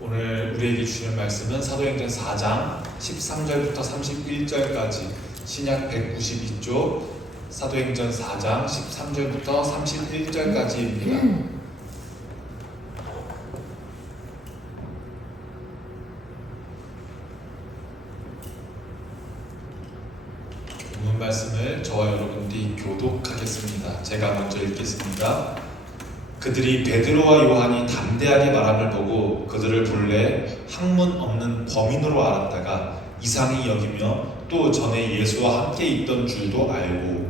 오늘 우리에게 주시는 말씀은 사도행전 4장 13절부터 31절까지 신약 192쪽 사도행전 4장 13절부터 31절까지입니다. 본문 말씀을 저와 여러분들이 교독하겠습니다. 제가 먼저 읽겠습니다. 그들이 베드로와 요한이 담대하게 말함을 보고 그들을 본래 학문 없는 범인으로 알았다가 이상히 여기며 또 전에 예수와 함께 있던 줄도 알고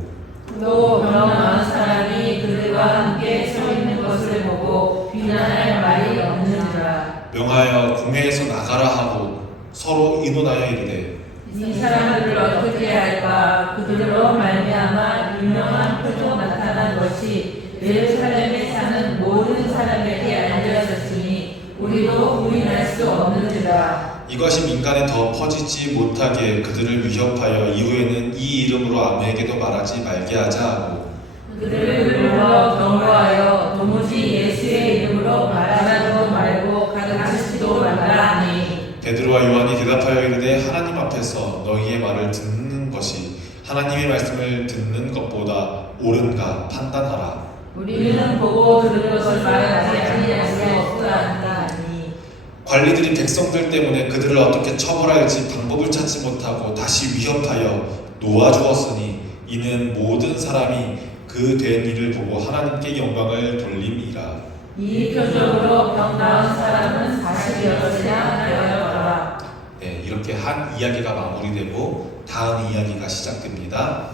또 명랑한 사람이 그들과 함께 서 있는 것을 보고 비난할 말이 없는지라. 명하여 궁회에서 나가라 하고 서로 의논하여 이르되 이 사람들을 어떻게 할까? 그들로 말미암아 유명한 표적 나타난 것이 예루살렘에 사는 모든 사람에게 알려졌으니 우리도 부인할 수 없는지라. 이것이 민간에 더 퍼지지 못하게 그들을 위협하여 이후에는 이 이름으로 아무에게도 말하지 말게 하자 하고 그들을 불러 경고하여 도무지 예수의 이름으로 말하지도 말고 가르치지도 말라 하니 베드로와 요한이 대답하여 이르되 하나님 앞에서 너희의 말을 듣는 것이 하나님의 말씀을 듣는 것보다 옳은가 판단하라. 우리는 보고 들은 것을 말하지 아니할 수 없다 하니 관리들이 백성들 때문에 그들을 어떻게 처벌할지 방법을 찾지 못하고 다시 위협하여 놓아주었으니 이는 모든 사람이 그 된 일을 보고 하나님께 영광을 돌림이라. 이 표적으로 병 나은 사람은 다시 여럿이나 되었더라. 네, 이렇게 한 이야기가 마무리되고 다음 이야기가 시작됩니다.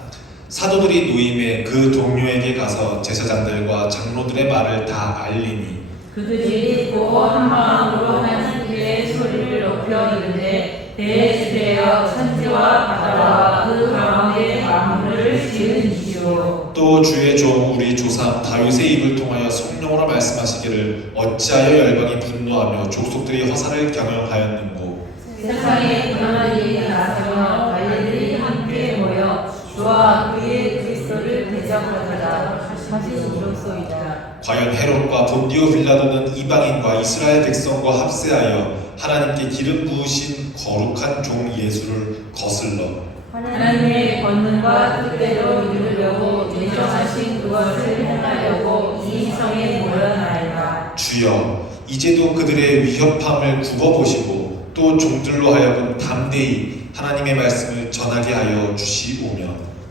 사도들이 노임에 그 동료에게 가서 제사장들과 장로들의 말을 다 알리니 그들이 또 한 마음으로 하나님께 소리를 높여 이르되 대지되어 천지와 바다와 그 가운데 만물을 지은 이시오. 또 주의 종 우리 조상 다윗의 입을 통하여 성령으로 말씀하시기를 어찌하여 열방이 분노하며 족속들이 허사를 경영하였는고 세상에 그러한 일이 나서며 관리들이 함께 모여 주와 그의 그리스도를 대적하자 하시니로소이다. 과연 헤롯과 본디오 빌라도는 이방인과 이스라엘 백성과 합세하여 하나님께 기름 부으신 거룩한 종 예수를 거슬러 하나님의 권능과 뜻대로 이루려고 예정하신 그것을 행하려고 이 성에 모여나이다. 주여 이제도 그들의 위협함을 굽어보시고 또 종들로 하여금 담대히 하나님의 말씀을 전하게 하여 주시오며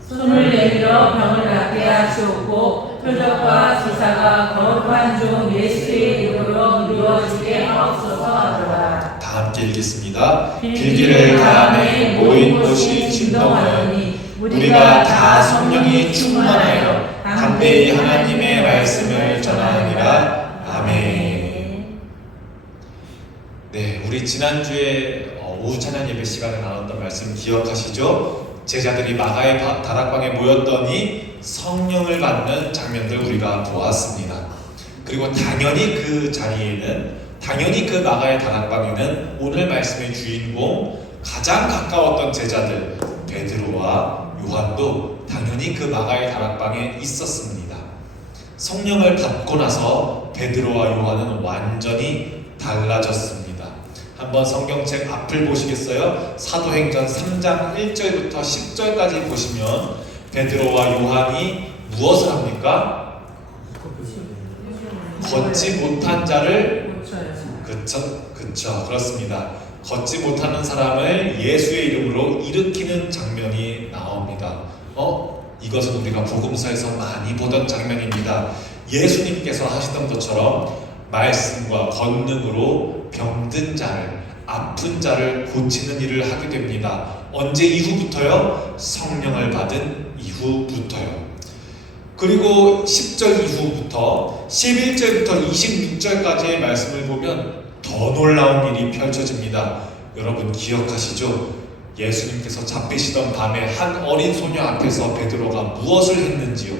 손을 내밀어 병을 낫게 하시옵고 표적과 기사가 거룩한 종 예수의 이름으로 이루어지게 하옵소서 하더라. 다 함께 읽겠습니다. 빌기를 다음에 모인 곳이 진동하니 우리가 다 성령이 충만하여 담대히 하나님의 말씀을 전하니라. 아멘. 네, 우리 지난주에 오후 찬양 예배 시간에 나눴던 말씀 기억하시죠? 제자들이 마가의 다락방에 모였더니 성령을 받는 장면들 우리가 보았습니다. 그리고 당연히 그 자리에는 당연히 그 마가의 다락방에는 오늘 말씀의 주인공 가장 가까웠던 제자들 베드로와 요한도 당연히 그 마가의 다락방에 있었습니다. 성령을 받고 나서 베드로와 요한은 완전히 달라졌습니다. 한번 성경책 앞을 보시겠어요? 사도행전 3장 1절부터 10절까지 보시면 베드로와 요한이 무엇을 합니까? 걷지 못한 자를 그쵸 그렇습니다. 걷지 못하는 사람을 예수의 이름으로 일으키는 장면이 나옵니다. 이것은 우리가 복음서에서 많이 보던 장면입니다. 예수님께서 하시던 것처럼 말씀과 권능으로 병든 자를 아픈 자를 고치는 일을 하게 됩니다. 언제 이후부터요? 성령을 받은 이후부터요. 그리고 10절 이후부터 11절부터 26절까지의 말씀을 보면 더 놀라운 일이 펼쳐집니다. 여러분 기억하시죠? 예수님께서 잡히시던 밤에 한 어린 소녀 앞에서 베드로가 무엇을 했는지요?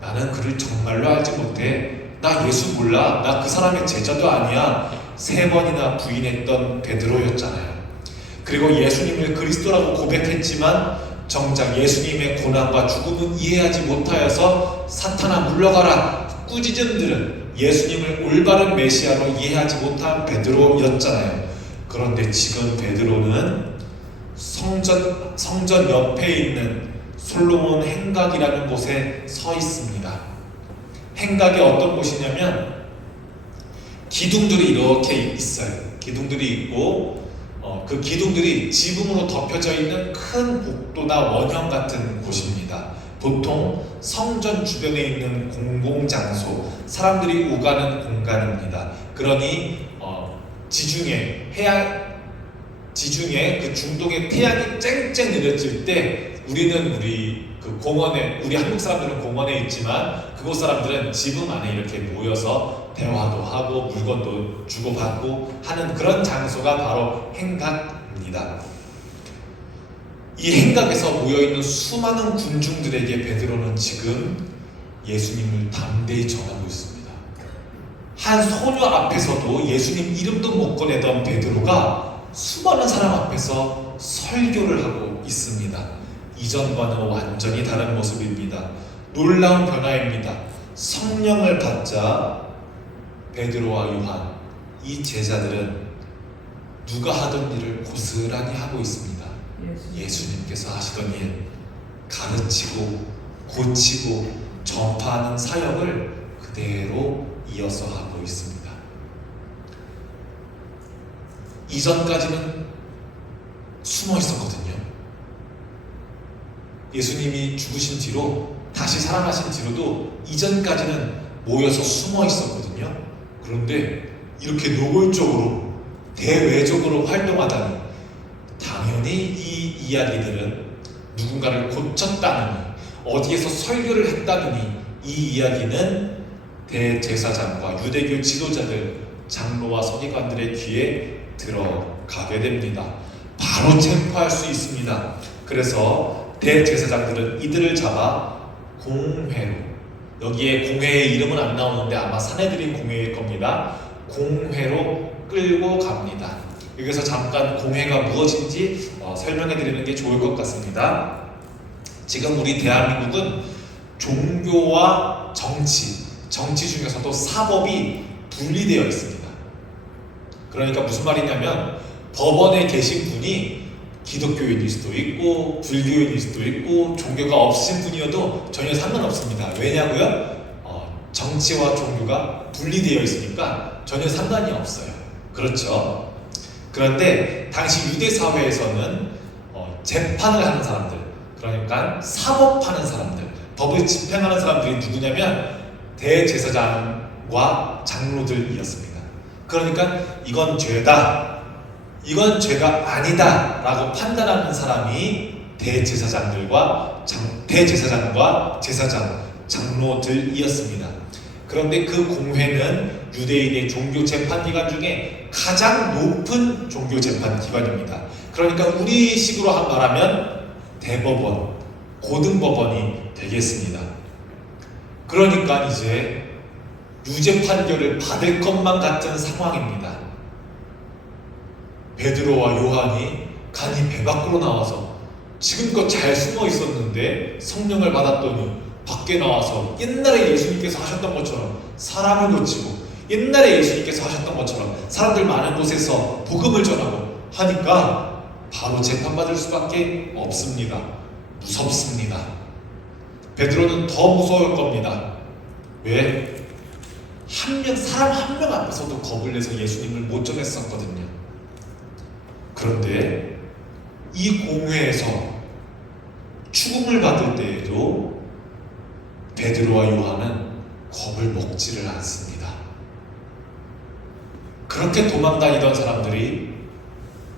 나는 그를 정말로 알지 못해. 나 예수 몰라. 나 그 사람의 제자도 아니야. 3번이나 부인했던 베드로였잖아요. 그리고 예수님을 그리스도라고 고백했지만 정작 예수님의 고난과 죽음은 이해하지 못하여서 사탄아 물러가라. 꾸짖음들은 예수님을 올바른 메시아로 이해하지 못한 베드로였잖아요. 그런데 지금 베드로는 성전 옆에 있는 솔로몬 행각이라는 곳에 서 있습니다. 행각이 어떤 곳이냐면 기둥들이 이렇게 있어요. 기둥들이 있고 그 기둥들이 지붕으로 덮여져 있는 큰 복도나 원형 같은 곳입니다. 보통 성전 주변에 있는 공공장소, 사람들이 오가는 공간입니다. 그러니 지중해 그 중동의 태양이 쨍쨍 내려질 때 우리 한국 사람들은 공원에 있지만 그곳 사람들은 지붕 안에 이렇게 모여서 대화도 하고 물건도 주고받고 하는 그런 장소가 바로 행각입니다. 이 행각에서 모여있는 수많은 군중들에게 베드로는 지금 예수님을 담대히 전하고 있습니다. 한 소녀 앞에서도 예수님 이름도 못 꺼내던 베드로가 수많은 사람 앞에서 설교를 하고 있습니다. 이전과는 완전히 다른 모습입니다. 놀라운 변화입니다. 성령을 받자 베드로와 요한, 이 제자들은 누가 하던 일을 고스란히 하고 있습니다. 예수님께서 하시던 일, 가르치고 고치고 전파하는 사역을 그대로 이어서 하고 있습니다. 이전까지는 숨어 있었거든요. 예수님이 죽으신 뒤로, 다시 살아나신 뒤로도 이전까지는 모여서 숨어 있었거든요. 그런데 이렇게 노골적으로 대외적으로 활동하다니, 당연히 이 이야기들은 누군가를 고쳤다느니, 어디에서 설교를 했다느니, 이 이야기는 대제사장과 유대교 지도자들, 장로와 서기관들의 귀에 들어가게 됩니다. 바로 체포할 수 있습니다. 그래서 대제사장들은 이들을 잡아 공회로, 여기에 공회의 이름은 안 나오는데 아마 사내들인 공회일 겁니다. 공회로 끌고 갑니다. 여기서 잠깐 공회가 무엇인지 설명해 드리는 게 좋을 것 같습니다. 지금 우리 대한민국은 종교와 정치 중에서도 사법이 분리되어 있습니다. 그러니까 무슨 말이냐면 법원에 계신 분이 기독교인일 수도 있고 불교인일 수도 있고 종교가 없으신 분이어도 전혀 상관없습니다. 왜냐고요? 정치와 종교가 분리되어 있으니까 전혀 상관이 없어요. 그렇죠? 그런데 당시 유대 사회에서는 재판을 하는 사람들, 그러니까 사법하는 사람들, 법을 집행하는 사람들이 누구냐면 대제사장과 장로들이었습니다. 그러니까 이건 죄다, 이건 죄가 아니다 라고 판단하는 사람이 대제사장과 제사장, 장로들이었습니다. 그런데 그 공회는 유대인의 종교 재판기관 중에 가장 높은 종교 재판기관입니다. 그러니까 우리식으로 말하면 대법원, 고등법원이 되겠습니다. 그러니까 이제 유죄 판결을 받을 것만 같은 상황입니다. 베드로와 요한이 간이 배 밖으로 나와서 지금껏 잘 숨어 있었는데 성령을 받았더니 밖에 나와서 옛날에 예수님께서 하셨던 것처럼 사람을 고치고, 옛날에 예수님께서 하셨던 것처럼 사람들 많은 곳에서 복음을 전하고 하니까 바로 재판받을 수밖에 없습니다. 무섭습니다. 베드로는 더 무서울 겁니다. 왜? 사람 한 명 앞에서도 겁을 내서 예수님을 못 전했었거든요. 그런데 이 공회에서 죽음을 받을 때에도 베드로와 요한은 겁을 먹지를 않습니다. 그렇게 도망다니던 사람들이,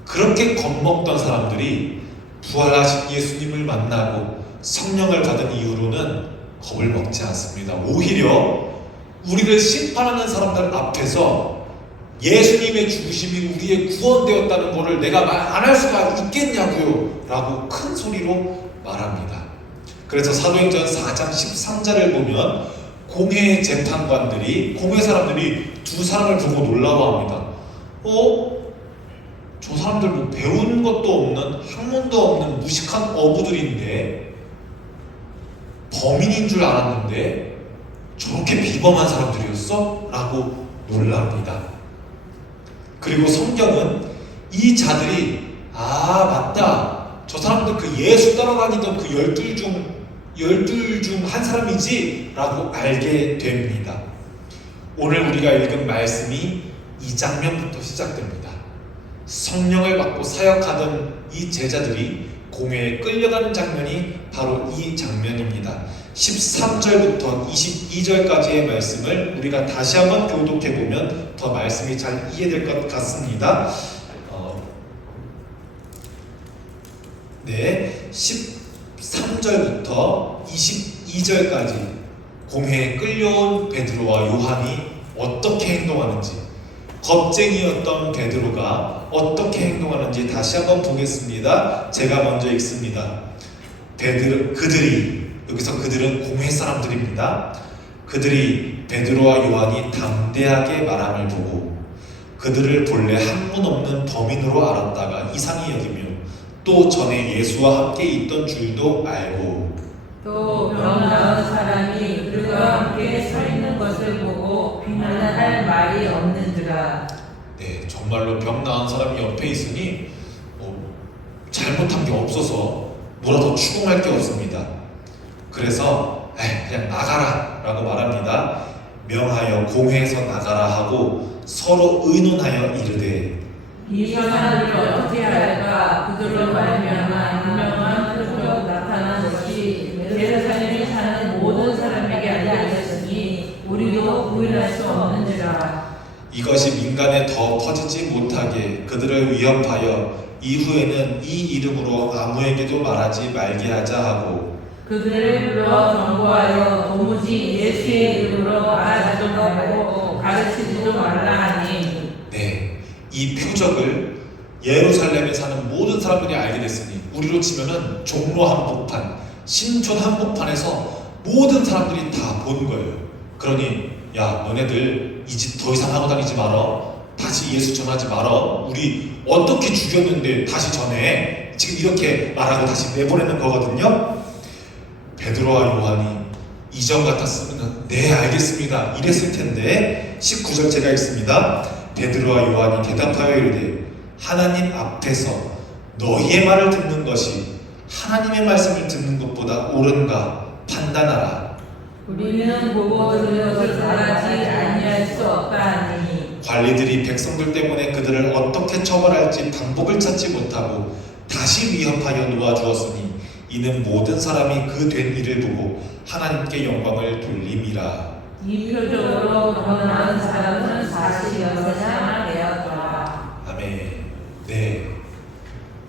그렇게 겁먹던 사람들이 부활하신 예수님을 만나고 성령을 받은 이후로는 겁을 먹지 않습니다. 오히려 우리를 심판하는 사람들 앞에서 예수님의 죽으심이 우리의 구원되었다는 것을 내가 말 안 할 수가 있겠냐고요 라고 큰 소리로 말합니다. 그래서 사도행전 4장 13절을 보면 공회 재판관들이, 공회 사람들이 두 사람을 보고 놀라워합니다. 저 사람들 뭐 배운 것도 없는, 학문도 없는 무식한 어부들인데, 범인인 줄 알았는데 저렇게 비범한 사람들이었어? 라고 놀랍니다. 그리고 성경은 이 자들이 맞다, 저 사람들 그 예수 따라다니던 그 열둘 중 한 사람이지 라고 알게 됩니다. 오늘 우리가 읽은 말씀이 이 장면부터 시작됩니다. 성령을 받고 사역하던 이 제자들이 공회에 끌려가는 장면이 바로 이 장면입니다. 13절부터 22절까지의 말씀을 우리가 다시 한번 교독해보면 더 말씀이 잘 이해될 것 같습니다. 13절부터 22절까지 공회에 끌려온 베드로와 요한이 어떻게 행동하는지, 겁쟁이였던 베드로가 어떻게 행동하는지 다시 한번 보겠습니다. 제가 먼저 읽습니다. 여기서 그들은 공회 사람들입니다. 그들이 베드로와 요한이 담대하게 말함을 보고 그들을 본래 학문 없는 범인으로 알았다가 이상히 여기며 또 전에 예수와 함께 있던 줄도 알고 또 병 나은 사람이 그들과 함께 서 있는 것을 보고 비난할 말이 없는지라. 네, 정말로 병 나은 사람이 옆에 있으니 잘못한 게 없어서 뭐라도 추궁할 게 없습니다. 그래서 그냥 나가라 라고 말합니다. 명하여 공회에서 나가라 하고 서로 의논하여 이르되 이 사람들을 어떻게 할까? 그들로 말미암아 유명한 표적 나타난 것이 예루살렘에 사는 모든 사람에게 알려졌으니 우리도 부인할 수 없는지라. 이것이 민간에 더 퍼지지 못하게 그들을 위협하여 이후에는 이 이름으로 아무에게도 말하지 말게 하자 하고 그들을 불러 경고하여 도무지 예수의 이름으로 말하지도 말고 가르치지도 말라 하니. 네, 이 표적을 예루살렘에 사는 모든 사람들이 알게 됐으니 우리로 치면은 종로 한복판, 신촌 한복판에서 모든 사람들이 다 본 거예요. 그러니 야, 너네들 이 짓 더 이상 하고 다니지 마라. 다시 예수 전하지 마라. 우리 어떻게 죽였는데 다시 전해. 지금 이렇게 말하고 다시 내보내는 거거든요. 베드로와 요한이 이전 같았으면 네 알겠습니다 이랬을 텐데 19절 제가 읽습니다. 베드로와 요한이 대답하여 이르되 하나님 앞에서 너희의 말을 듣는 것이 하나님의 말씀을 듣는 것보다 옳은가 판단하라. 우리는 보고 들은 것을 말하지 아니할 수 없다 하니. 관리들이 백성들 때문에 그들을 어떻게 처벌할지 방법을 찾지 못하고 다시 위협하여 놓아주었으니 이는 모든 사람이 그 된 일을 보고 하나님께 영광을 돌림이라. 이 표적으로 병 나은 사람은 46살 되었더라. 아멘. 네,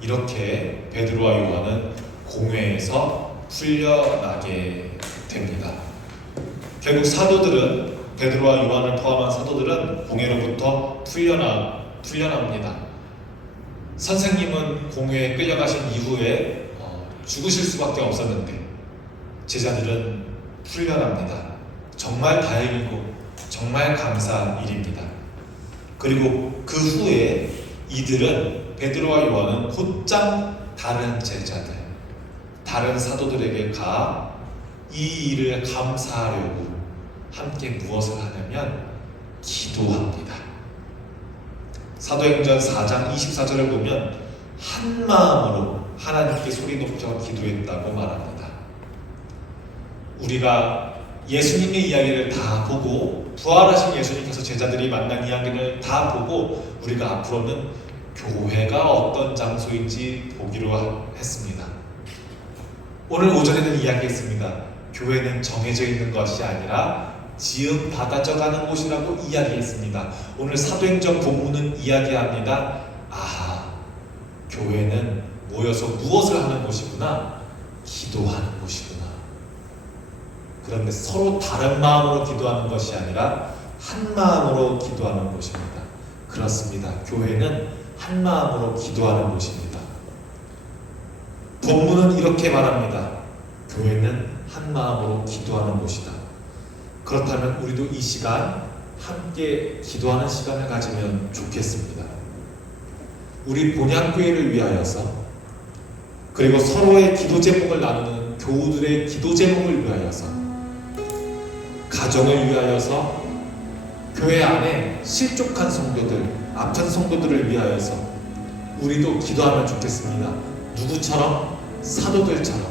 이렇게 베드로와 요한은 공회에서 풀려나게 됩니다. 결국 사도들은, 베드로와 요한을 포함한 사도들은 공회로부터 풀려납니다. 선생님은 공회에 끌려가신 이후에 죽으실 수밖에 없었는데 제자들은 풀려납니다. 정말 다행이고 정말 감사한 일입니다. 그리고 그 후에 이들은, 베드로와 요한은 곧장 다른 제자들, 다른 사도들에게 가 이 일을 감사하려고 함께 무엇을 하냐면 기도합니다. 사도행전 4장 24절을 보면 한 마음으로 하나님께 소리 높여 기도했다고 말합니다. 우리가 예수님의 이야기를 다 보고, 부활하신 예수님께서 제자들이 만난 이야기를 다 보고 우리가 앞으로는 교회가 어떤 장소인지 보기로 했습니다. 오늘 오전에는 이야기했습니다. 교회는 정해져 있는 것이 아니라 지음 받아져가는 곳이라고 이야기했습니다. 오늘 사도행전 본문은 이야기합니다. 교회는 모여서 무엇을 하는 곳이구나? 기도하는 곳이구나. 그런데 서로 다른 마음으로 기도하는 것이 아니라 한 마음으로 기도하는 곳입니다. 그렇습니다. 교회는 한 마음으로 기도하는 곳입니다. 본문은 이렇게 말합니다. 교회는 한 마음으로 기도하는 곳이다. 그렇다면 우리도 이 시간 함께 기도하는 시간을 가지면 좋겠습니다. 우리 본향교회를 위하여서, 그리고 서로의 기도 제목을 나누는 교우들의 기도 제목을 위하여서 가정을 위하여서, 교회 안에 실족한 성도들, 아픈 성도들을 위하여서 우리도 기도하면 좋겠습니다. 누구처럼? 사도들처럼,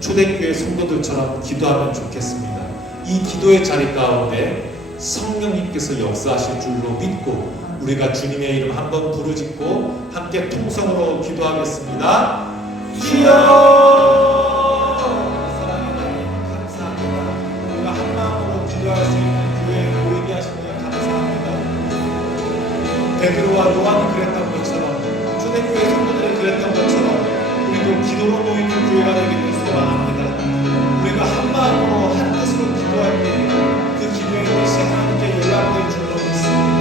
초대교회 성도들처럼 기도하면 좋겠습니다. 이 기도의 자리 가운데 성령님께서 역사하실 줄로 믿고 우리가 주님의 이름 한번 부르짖고 함께 통성으로 기도하겠습니다. 주여! 사랑하는 감사합니다. 우리가 한 마음으로 기도할 수 있는 교회에 모이게 하신 것 감사합니다. 베드로와 요한이 그랬던 것처럼, 초대교회 성도들이 그랬던 것처럼 우리도 기도로 모이는 교회가 되기를 소망합니다. 우리가 한 마음으로 한 뜻으로 기도할 때 그 기도의 뜻이 하나님께 연락될 줄로 믿습니다.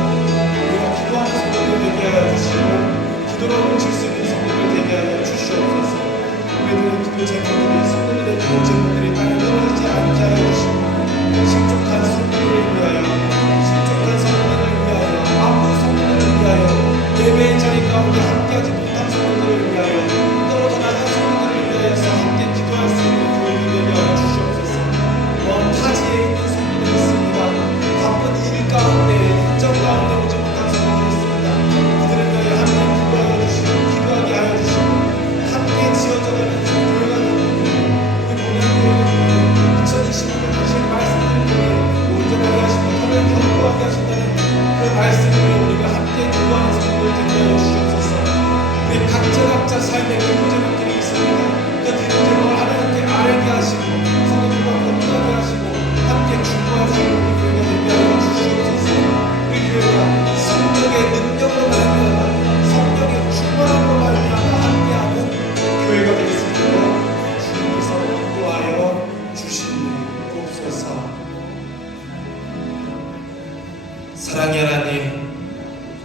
우리가 기도하는 성도들 되게 하여 주시고 기도로 뭉칠 수 있는 성도들 되게 하여 주시옵소서. 우리들의 기도 제목들이, 성도들의 기도 제목들이 땅에 떨어지지 않게 하여 주시고 신족한 성도들을 위하여, 신족한 성도들을 위하여, 아픈 성도들을 위하여, 예배의 자리 가운데 함께하지 못한 성도들을 위하여, 떨어져 나간 성도들을 위하여서 함께 기도할 수 있는 교회를 되게 하여 주시옵소서. 타지에 있는 성도들이 있습니다. 바쁜 일 가운데, 일정 가운데 오지 못한 성도들이 있습니다. 그들을 위하여 함께 기도하여 주시고, 기도하게 하여 주시고, 함께 지어져가는 교회가 되는 우리 본향교회는 2020년 다시 말씀을 위해 온전하게 하시고 더를 견고하게 하신다는 그 말씀을 위해 우리가 함께 기도하는 성도들 되게 하여 주시옵소서. 우리 각자 삶의 기도 제목들이 있습니다. 그 기도 제목을 하나님께 아뢰게 하시고 성도들과 공유하게 하시고 함께 중보하시고 우리 교회가 되게 하여 주시옵소서. 우리 교회가 성령의 능력으로 말미암아, 성령의 충만함으로 말미암아 함께하는 교회가 될 수 있도록 주님께서 인도하여 주시옵소서. 사랑의 하나님,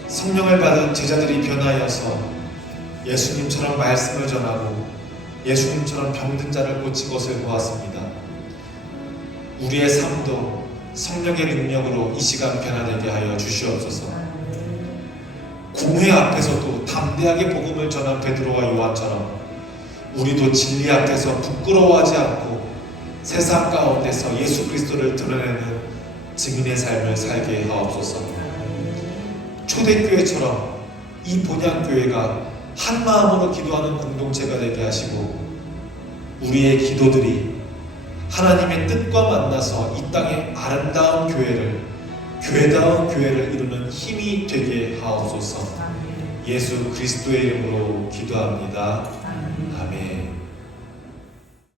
성령을 받은 제자들이 변하여서 예수님처럼 말씀을 전하고 예수님처럼 병든 자를 고친 것을 보았습니다. 우리의 삶도 성령의 능력으로 이 시간 변화되게 하여 주시옵소서. 공회 앞에서도 담대하게 복음을 전한 베드로와 요한처럼 우리도 진리 앞에서 부끄러워하지 않고 세상 가운데서 예수 그리스도를 드러내는 증인의 삶을 살게 하옵소서. 초대교회처럼 이 본향교회가 한 마음으로 기도하는 공동체가 되게 하시고 우리의 기도들이 하나님의 뜻과 만나서 이 땅에 아름다운 교회를, 교회다운 교회를 이루는 힘이 되게 하옵소서. 예수 그리스도의 이름으로 기도합니다. 아멘.